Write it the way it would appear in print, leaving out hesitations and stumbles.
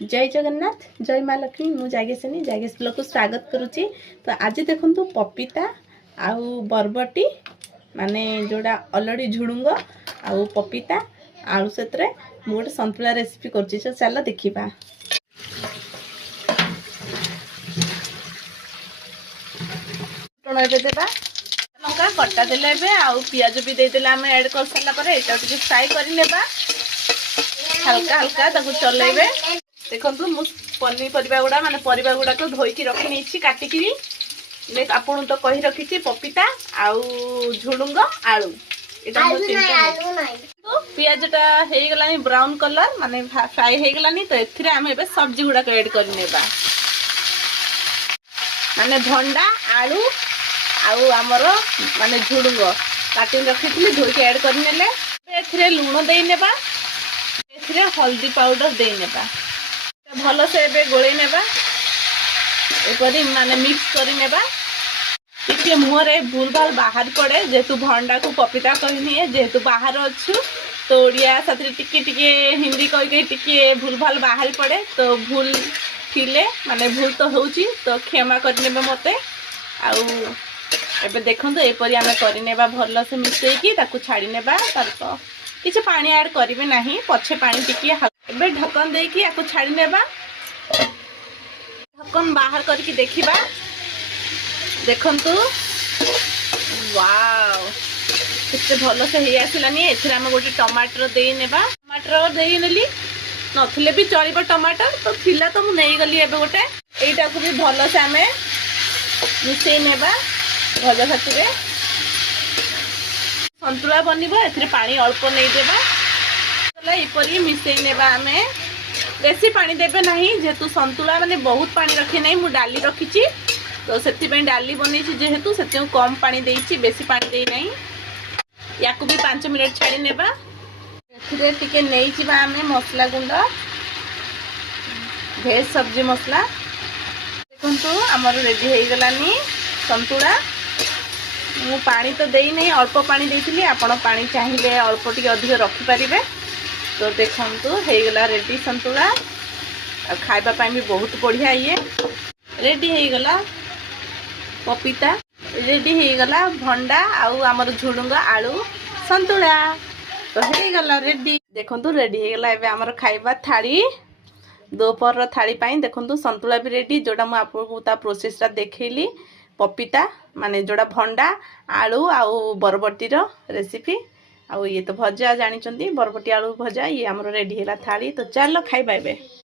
जय जगन्नाथ जय माँ लक्ष्मी मु जागेशनी जागेश ब्लॉग को स्वागत करुच्ची। तो आज देखु पपीता आउ बरबटी माने जोड़ा अलड़ी झुड़ुंग आउ पपीता आलू से गोटे संतुला रेसिपी कर चल देखा। देवा लंका कटा देले पियाज भी देदेले आम एड कर सारा यहाँ फ्राए कर हल्का हल्का चलेबे। देखो पनीपरिया गुड़ा माने परिबा गुड़ा को धोईकी रखी नहीं काटिकी आपन तो कही रखी पपीता आउ झुडुंग आलू तो पियाजटा हो गलानी ब्राउन कलर माने फ्राए हो गलानी। तो एथिरे आम ए सब्जी गुड़ा ऐड करनेबा माने भंडा आलू आउ आमर माने झुडुंग काटी रखी धोईकी ऐड करनेले। एथिरे लुण देनेबा एथिरे हल्दी पाउडर देनेबा भल से गोले नेबा एपरी माने मिक्स करी नेबा। टिके मुहरे भूल भाल बाहर पड़े जेहेतु भंडा को पपीता कहनी जेहेतु बाहर अच्छु तो ओडिया साथी टिके टिके हिंदी कह टिके भूल भाल बाहर पड़े तो भूल थिले माने भूल तो होउची तो क्षमा करनेबे मते। आउ एबे देखंतु एपरी आमे करिनेबा भल से मिसेकी ताकू छाड़ी नेबा तार तो किछि पानी ऐड करिवे नाही पछे पानी टिके एबे ढक्कन देकी याको छाड़ी नेबा। ढक्कन बाहर करके देखिबा देखंतु वाव किते भल से हे आसिलानी। एथिरा हम गोटे टमाटर देई नेबा टमाटर देई नेली नथिले भी चलिबो टमाटर तो थिला तो मु नेई गली एबे गोटे एटा को भी भल से हमें मिसेई नेबा भजा खातिर संतुला बनिबो। एथिरे पानी अल्प नहीं देबा एपरी मिसेई नेबा आमे बेसी पानी देबे नहीं जेहेतु संतुला माने बहुत पानी रखे नहीं मु डाली रखी तो से डाली बनी जेहेतु से कम पानी देइछि बेसी पानी दे नहीं। या भी 5 मिनट छाड़ी नेबा टिके नहीं जीवा आमे मसला गुंड भेज सब्जी मसला देखंतु हमर रेडी हो गलानी संतुला। मु पानी तो देई नहीं अल्प पानी देइथिली आपण पानी चाहिए अल्प टिके अधिक रखि परिबे। तो देखंतु हो गला रेडी संतुला खाइबा पाई भी बहुत बढ़िया ये रेडी हो गला। पपीता रेडी हो गला भंडा आउ आमर झुडुंग आलू संतुला तो हो गला रेडी। देखंतु रेडी हो गला एबे आमर खाइबा थाली दोपहर थाली पाई देखंतु संतुला भी रेडी जोड़ा मु आपको ता प्रोसेसटा देखैली पपीता माने जोड़ा भंडा आलू आउ बरबटीर रेसिपी आउ ये तो भजा जानी बरबटी आलू भजा ये आमर रेडी है थाली। तो चलो खाइबा एबे।